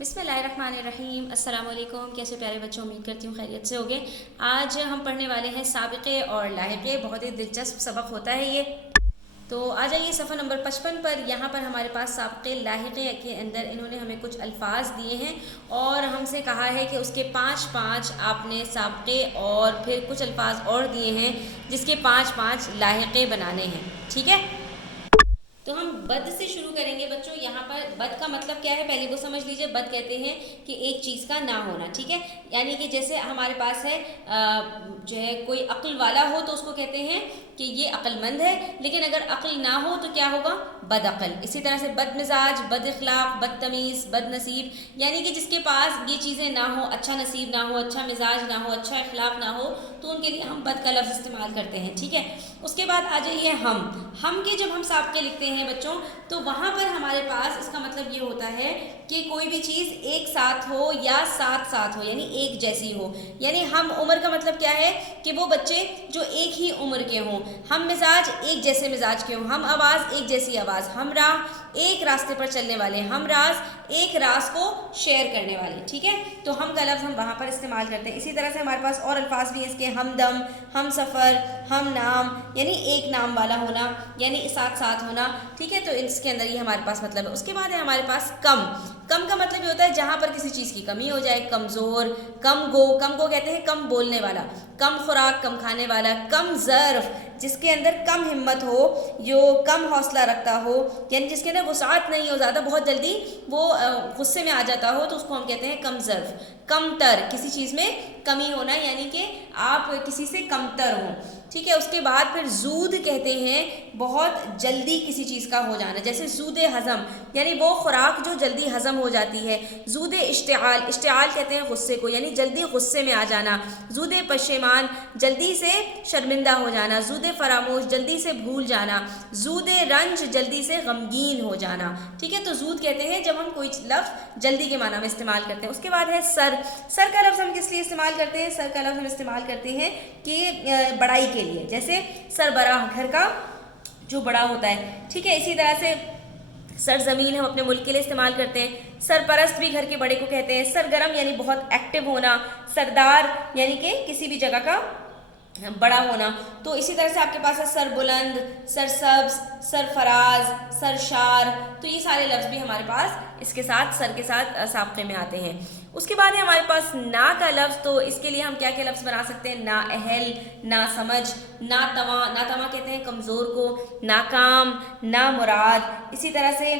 بسم اللہ الرحمن الرحیم۔ السلام علیکم، کیسے پیارے بچوں، امید کرتی ہوں خیریت سے ہوگے۔ آج ہم پڑھنے والے ہیں سابقے اور لاحقے، بہت ہی دلچسپ سبق ہوتا ہے یہ۔ تو آ جائیے صفحہ نمبر 55 پر۔ یہاں پر ہمارے پاس سابقے لاحقے کے اندر انہوں نے ہمیں کچھ الفاظ دیے ہیں اور ہم سے کہا ہے کہ اس کے 5 آپ نے سابقے اور پھر کچھ الفاظ اور دیے ہیں جس کے 5 لاحقے بنانے ہیں، ٹھیک ہے۔ تو ہم بد سے شروع کریں گے بچوں۔ یہاں پر بد کا مطلب کیا ہے پہلے وہ سمجھ لیجئے۔ بد کہتے ہیں کہ ایک چیز کا نہ ہونا، ٹھیک ہے۔ یعنی کہ جیسے ہمارے پاس ہے جو ہے کوئی عقل والا ہو تو اس کو کہتے ہیں کہ یہ عقل مند ہے، لیکن اگر عقل نہ ہو تو کیا ہوگا؟ بد عقل۔ اسی طرح سے بد مزاج، بد اخلاق، بد تمیز، بد نصیب، یعنی کہ جس کے پاس یہ چیزیں نہ ہوں، اچھا نصیب نہ ہو، اچھا مزاج نہ ہو، اچھا اخلاق نہ ہو، تو ان کے لیے ہم بد کا لفظ استعمال کرتے ہیں، ٹھیک ہے۔ اس کے بعد آ جائیے ہم کے جب ہم سابقے لکھتے ہیں بچوں تو وہاں پر ہمارے پاس اس کا مطلب یہ ہوتا ہے کہ کوئی بھی چیز ایک ساتھ ہو یا ساتھ ہو، یعنی ایک جیسی ہو۔ یعنی ہم عمر کا مطلب کیا ہے کہ وہ بچے جو ایک ہی عمر کے ہوں، ہم مزاج ایک جیسے مزاج کے ہوں، ہم آواز ایک جیسی آواز، ہم راہ ایک راستے پر چلنے والے، ہم راز ایک راز کو شیئر کرنے والے، ٹھیک ہے۔ تو ہم کا لفظ ہم وہاں پر استعمال کرتے ہیں۔ اسی طرح سے ہمارے پاس اور الفاظ بھی ہیں اس کے، ہمدم، ہم سفر، ہم نام، یعنی ایک نام والا ہونا، یعنی ساتھ ہونا، ٹھیک ہے۔ تو اس کے اندر یہ ہمارے پاس مطلب ہے۔ اس کے بعد ہے ہمارے پاس کم کا مطلب یہ ہوتا ہے جہاں پر کسی چیز کی کمی ہو جائے، کمزور، کم گو کہتے ہیں کم بولنے والا، کم خوراک کم کھانے والا، کم ظرف جس کے اندر کم ہمت ہو، جو کم حوصلہ رکھتا ہو، یعنی جس کے اندر وسعت نہیں ہو، زیادہ بہت جلدی وہ غصے میں آ جاتا ہو، تو اس کو ہم کہتے ہیں کم ظرف۔ کم تر، کسی چیز میں کمی ہونا، یعنی کہ آپ کسی سے کم تر ہوں، ٹھیک ہے۔ اس کے بعد پھر زود کہتے ہیں بہت جلدی کسی چیز کا ہو جانا، جیسے زود ہضم، یعنی وہ خوراک جو جلدی ہضم ہو جاتی ہے۔ زود اشتعال کہتے ہیں غصے کو، یعنی جلدی غصے میں آ جانا۔ زود پشیمان، جلدی سے شرمندہ ہو جانا۔ زود فراموش، جلدی سے بھول جانا۔ زود رنج، جلدی سے غمگین ہو جانا، ٹھیک ہے۔ تو زود کہتے ہیں جب ہم کوئی لفظ جلدی کے معنی میں استعمال کرتے ہیں۔ اس کے بعد ہے سر کا لفظ ہم کس لیے استعمال کرتے ہیں؟ سر کا لفظ ہم استعمال کرتے ہیں کہ بڑائی کے لیے، جیسے سربراہ، گھر کا جو بڑا ہوتا ہے، ٹھیک ہے۔ اسی طرح سے سرزمین ہم اپنے ملک کے لیے استعمال کرتے ہیں۔ سرپرست بھی گھر کے بڑے کو کہتے ہیں۔ سرگرم یعنی بہت ایکٹیو ہونا۔ سردار یعنی کہ کسی بھی جگہ کا بڑا ہونا۔ تو اسی طرح سے آپ کے پاس ہے سر بلند، سرسبز، سرفراز، سرشار، تو یہ سارے لفظ بھی ہمارے پاس اس کے ساتھ سر کے ساتھ سابقے میں آتے ہیں۔ اس کے بعد ہے ہمارے پاس نا کا لفظ۔ تو اس کے لیے ہم کیا لفظ بنا سکتے ہیں؟ نا اہل، نا سمجھ، نا تواں کہتے ہیں کمزور کو، ناکام، نا مراد۔ اسی طرح سے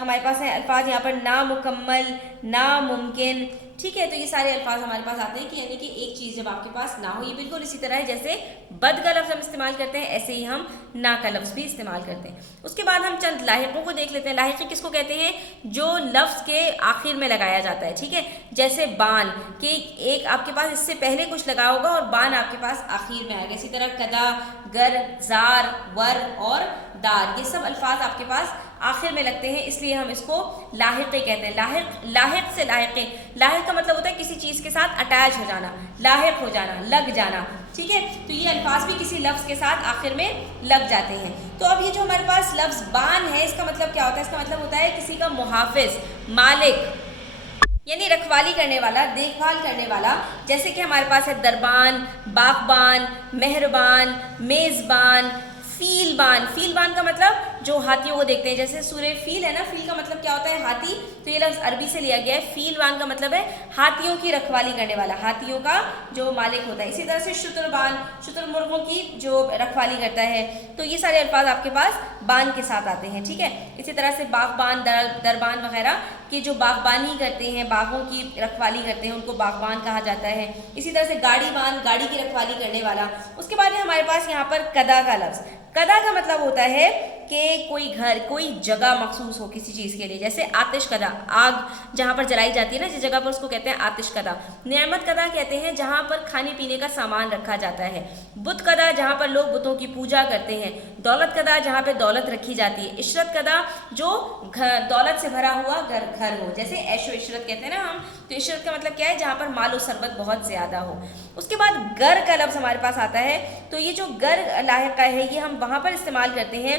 ہمارے پاس ہے الفاظ یہاں پر نامکمل، ناممکن، ٹھیک ہے۔ تو یہ سارے الفاظ ہمارے پاس آتے ہیں کہ یعنی کہ ایک چیز جب آپ کے پاس نہ ہو، یہ بالکل اسی طرح ہے جیسے بد کا لفظ ہم استعمال کرتے ہیں، ایسے ہی ہم نا کا لفظ بھی استعمال کرتے ہیں۔ اس کے بعد ہم چند لاحقوں کو دیکھ لیتے ہیں۔ لاحقے کس کو کہتے ہیں؟ جو لفظ کے آخر میں لگایا جاتا ہے، ٹھیک ہے۔ جیسے بان، کہ ایک آپ کے پاس اس سے پہلے کچھ لگا ہوگا اور بان آپ کے پاس آخر میں آئے گا۔ اسی طرح کدا، گر، زار، ور اور دار، یہ سب الفاظ آپ کے پاس آخر میں لگتے ہیں، اس لیے ہم اس کو لاحقے کہتے ہیں۔ لاحق سے لاحقے، لاحق کا مطلب ہوتا ہے کسی چیز کے ساتھ اٹیچ ہو جانا، لاحق ہو جانا، لگ جانا، ٹھیک ہے۔ تو یہ الفاظ بھی کسی لفظ کے ساتھ آخر میں لگ جاتے ہیں۔ تو اب یہ جو ہمارے پاس لفظ بان ہے، اس کا مطلب کیا ہوتا ہے؟ اس کا مطلب ہوتا ہے کسی کا محافظ، مالک، یعنی رکھوالی کرنے والا، دیکھ بھال کرنے والا۔ جیسے کہ ہمارے پاس ہے دربان، باغبان، مہربان، میزبان، فیل بان کا مطلب جو ہاتھیوں کو دیکھتے ہیں، جیسے سورہ فیل ہے نا، فیل کا مطلب کیا ہوتا ہے؟ ہاتھی، تو یہ لفظ عربی سے لیا گیا ہے۔ فیل بان کا مطلب ہے ہاتھیوں کی رکھوالی کرنے والا، ہاتھیوں کا جو مالک ہوتا ہے۔ اسی طرح سے شتربان، شتر مرغوں کی جو رکھوالی کرتا ہے۔ تو یہ سارے الفاظ آپ کے پاس بان کے ساتھ آتے ہیں، ٹھیک ہے۔ اسی طرح سے باغبان، دربان وغیرہ کہ جو باغبانی کرتے ہیں، باغوں کی رکھوالی کرتے ہیں، ان کو باغبان کہا جاتا ہے۔ اسی طرح سے گاڑی بان، گاڑی کی رکھوالی کرنے والا۔ اس کے بعد ہے ہمارے پاس یہاں پر کدا کا لفظ۔ کدا کا مطلب ہوتا ہے کہ کوئی گھر، کوئی جگہ مخصوص ہو کسی چیز کے لیے، جیسے آتش کدا، آگ جہاں پر جلائی جاتی ہے نا، جس جگہ پر اس کو کہتے ہیں آتش کدا۔ نعمت کدا کہتے ہیں جہاں پر کھانے پینے کا سامان رکھا جاتا ہے۔ بت کدا جہاں پر لوگ بتوں کی پوجا کرتے ہیں۔ دولت کدا جہاں پہ دولت رکھی جاتی ہے۔ عشرت کدا جو دولت سے بھرا ہوا گھر ہو، جیسے عیش و عشرت کہتے ہیں نا ہم، تو عشرت کا مطلب کیا ہے؟ جہاں پر مال و ثروت بہت زیادہ ہو۔ اس کے بعد گر کا لفظ ہمارے پاس آتا ہے۔ تو یہ جو گر لاحقہ ہے، یہ ہم وہاں پر استعمال کرتے ہیں